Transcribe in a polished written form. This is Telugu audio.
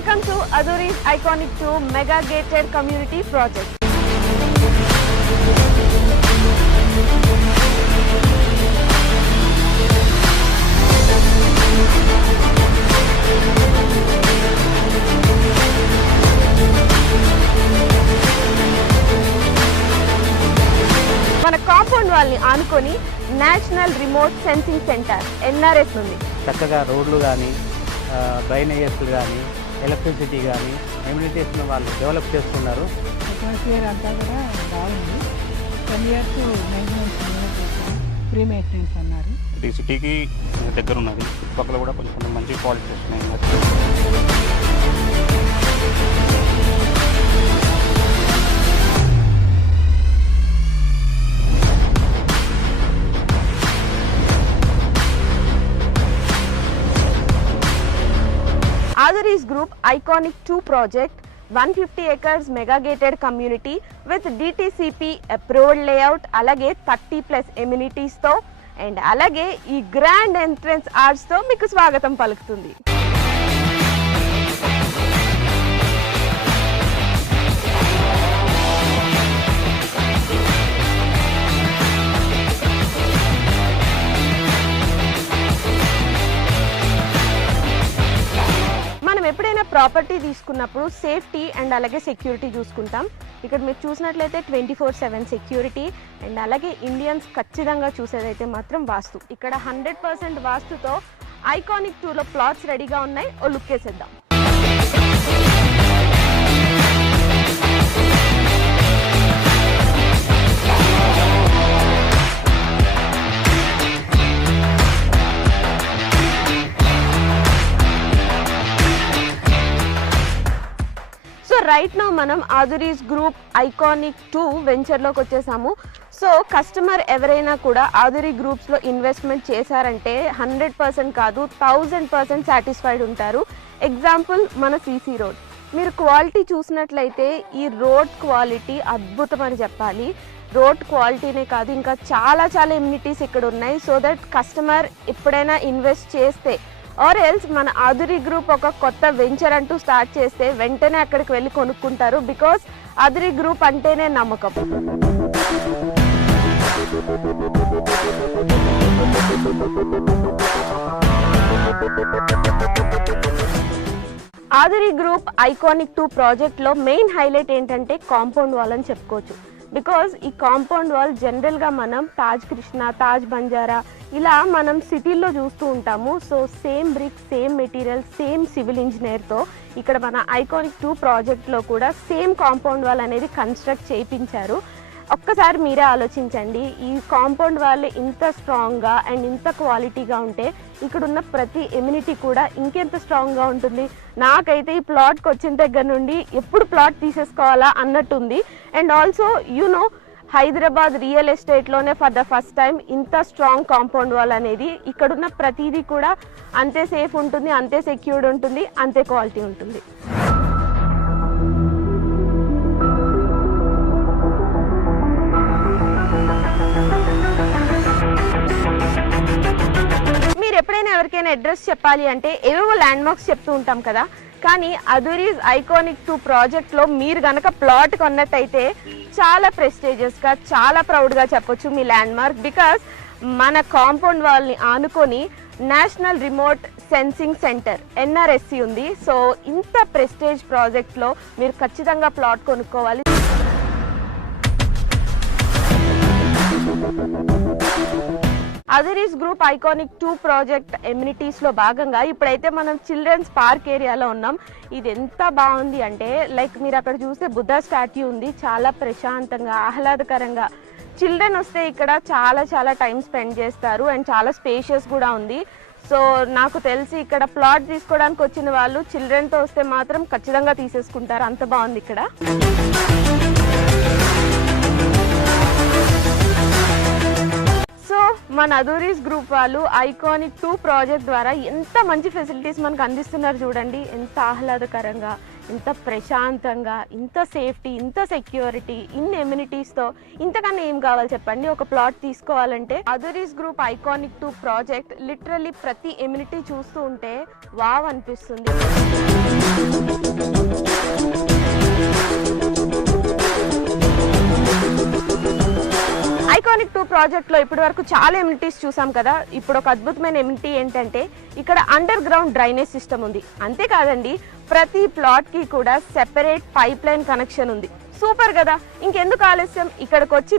Welcome to Aduri's Iconic 2 Mega Gated Community Project. మన కాంపౌండ్ వాల్ని ఆనుకొని national remote sensing centre NRS ఉంది. చక్కగా రోడ్లు కానీ డ్రైనేజెస్ కానీ ఎలక్ట్రిసిటీ కానీ ఎమ్యూనిటీస్ను వాళ్ళు డెవలప్ చేస్తున్నారు. అట్మాస్ఫియర్ అంతా కూడా బాగుంది. 10 years మెయింటెనెన్స్ ఫ్రీ మెయింటెనెన్స్ అన్నారు. ఇది సిటీకి దగ్గర ఉన్నది. చుట్టుపక్కల కూడా కొంచెం మంచి క్వాలిటీ వస్తున్నాయి. Aduri's Group Iconic 2 project 150 acres mega gated community with DTCP approved layout alage 30+ amenities తో అండ్ అలాగే ఈ గ్రాండ్ ఎంట్రన్స్ ఆర్చ్ తో మీకు స్వాగతం పలుకుతుంది. ఎప్పుడైనా ప్రాపర్టీ తీసుకున్నప్పుడు సేఫ్టీ అండ్ అలాగే సెక్యూరిటీ చూసుకుంటాం. ఇక్కడ మీరు చూసినట్లయితే 24/7 సెక్యూరిటీ అండ్ అలాగే ఇండియన్స్ ఖచ్చితంగా చూసేదైతే మాత్రం వాస్తు. ఇక్కడ 100% వాస్తుతో ఐకానిక్ 2లో ప్లాట్స్ రెడీగా ఉన్నాయి. ఓ లుక్ వేసేద్దాం. రైట్ నో మనం ఆదురీస్ గ్రూప్ ఐకానిక్ 2 వెంచర్లోకి వచ్చేసాము. సో కస్టమర్ ఎవరైనా కూడా ఆదురీ గ్రూప్స్లో ఇన్వెస్ట్మెంట్ చేశారంటే 100% కాదు 1000% సాటిస్ఫైడ్ ఉంటారు. ఎగ్జాంపుల్ మన CC రోడ్. మీరు క్వాలిటీ చూసినట్లయితే ఈ రోడ్ క్వాలిటీ అద్భుతం అని చెప్పాలి. రోడ్ క్వాలిటీనే కాదు ఇంకా చాలా ఎమ్యూనిటీస్ ఇక్కడ ఉన్నాయి. సో దట్ కస్టమర్ ఎప్పుడైనా ఇన్వెస్ట్ చేస్తే ఆర్ ఎల్స్ మన ఆదురీ గ్రూప్ ఒక కొత్త వెంచర్ అంటూ స్టార్ట్ చేస్తే వెంటనే అక్కడికి వెళ్ళి కొనుక్కుంటారు. బికాస్ ఆదురీ గ్రూప్ అంటేనే నమ్మకం. ఆదురీ గ్రూప్ ఐకానిక్ 2 ప్రాజెక్ట్లో మెయిన్ హైలైట్ ఏంటంటే కాంపౌండ్ వాల్ అని చెప్పుకోవచ్చు. బికాజ్ ఈ కాంపౌండ్ వాల్ జనరల్గా మనం తాజ్ కృష్ణ, తాజ్ బంజారా ఇలా మనం సిటీల్లో చూస్తూ ఉంటాము. So same brick, same material, same civil ఇంజనీర్తో ఇక్కడ మన ఐకానిక్ 2 ప్రాజెక్ట్లో కూడా సేమ్ కాంపౌండ్ వాల్ అనేది కన్స్ట్రక్ట్ చేయించారు. ఒక్కసారి మీరే ఆలోచించండి, ఈ కాంపౌండ్ వాల్ ఇంత స్ట్రాంగ్గా అండ్ ఇంత క్వాలిటీగా ఉంటే ఇక్కడ ఉన్న ప్రతి ఎమ్యూనిటీ కూడా ఇంకెంత స్ట్రాంగ్గా ఉంటుంది. నాకైతే ఈ ప్లాట్కి వచ్చిన దగ్గర నుండి ఎప్పుడు ప్లాట్ తీసేసుకోవాలా అన్నట్టుంది. And also you know Hyderabad real ఎస్టేట్లోనే ఫర్ ద ఫస్ట్ టైం ఇంత స్ట్రాంగ్ కాంపౌండ్ వాల్ అనేది ఇక్కడున్న ప్రతిదీ కూడా అంతే సేఫ్ ఉంటుంది, అంతే సెక్యూర్డ్ ఉంటుంది, అంతే క్వాలిటీ ఉంటుంది. ఎప్పుడైనా ఎవరికైనా అడ్రస్ చెప్పాలి అంటే ఏవేవో ల్యాండ్ మార్క్స్ చెప్తూ ఉంటాం కదా, కానీ అదురీస్ ఐకానిక్ 2 ప్రాజెక్ట్లో మీరు కనుక ప్లాట్ కొన్నట్టయితే చాలా ప్రెస్టీజియస్గా, చాలా ప్రౌడ్గా చెప్పొచ్చు మీ ల్యాండ్ మార్క్. బికాస్ మన కాంపౌండ్ వాల్ని ఆనుకొని national remote sensing centre NRSC ఉంది. సో ఇంత ప్రెస్టేజ్ ప్రాజెక్ట్లో మీరు ఖచ్చితంగా ప్లాట్ కొనుక్కోవాలి. అదురీస్ గ్రూప్ ఐకానిక్ 2 ప్రాజెక్ట్ ఎమ్యూనిటీస్లో భాగంగా ఇప్పుడైతే మనం చిల్డ్రన్స్ పార్క్ ఏరియాలో ఉన్నాం. ఇది ఎంత బాగుంది అంటే లైక్ మీరు అక్కడ చూస్తే బుద్ధ స్టాట్యూ ఉంది. చాలా ప్రశాంతంగా, ఆహ్లాదకరంగా చిల్డ్రన్ వస్తే ఇక్కడ చాలా టైం స్పెండ్ చేస్తారు. అండ్ చాలా స్పేషియస్ కూడా ఉంది. సో నాకు తెలిసి ఇక్కడ ప్లాట్ తీసుకోవడానికి వచ్చిన వాళ్ళు చిల్డ్రన్తో వస్తే మాత్రం ఖచ్చితంగా తీసేసుకుంటారు. అంత బాగుంది ఇక్కడ. సో మన అదురీస్ గ్రూప్ వాళ్ళు ఐకానిక్ 2 ప్రాజెక్ట్ ద్వారా ఎంత మంచి ఫెసిలిటీస్ మనకు అందిస్తున్నారు చూడండి. ఎంత ఆహ్లాదకరంగా, ఎంత ప్రశాంతంగా, ఇంత సేఫ్టీ, ఇంత సెక్యూరిటీ, ఇన్ని ఎమ్యూనిటీస్తో ఇంతకన్నా ఏం కావాలి చెప్పండి. ఒక ప్లాట్ తీసుకోవాలంటే అదురీస్ గ్రూప్ ఐకానిక్ 2 ప్రాజెక్ట్ లిటరల్లీ ప్రతి ఎమ్యూనిటీ చూస్తూ ఉంటే వావ్ అనిపిస్తుంది. ఐకానిక్ 2 ప్రాజెక్ట్లో ఇప్పటి వరకు చాలా ఎమ్యూనిటీస్ చూసాం కదా. ఇప్పుడు ఒక అద్భుతమైన ఎమ్యూనిటీ ఏంటంటే ఇక్కడ అండర్ గ్రౌండ్ డ్రైనేజ్ సిస్టమ్ ఉంది. అంతేకాదండి, ప్రతి ప్లాట్కి కూడా సెపరేట్ పైప్ లైన్ కనెక్షన్ ఉంది. సూపర్ కదా. ఇంకెందుకు ఆలస్యం, ఇక్కడికి వచ్చి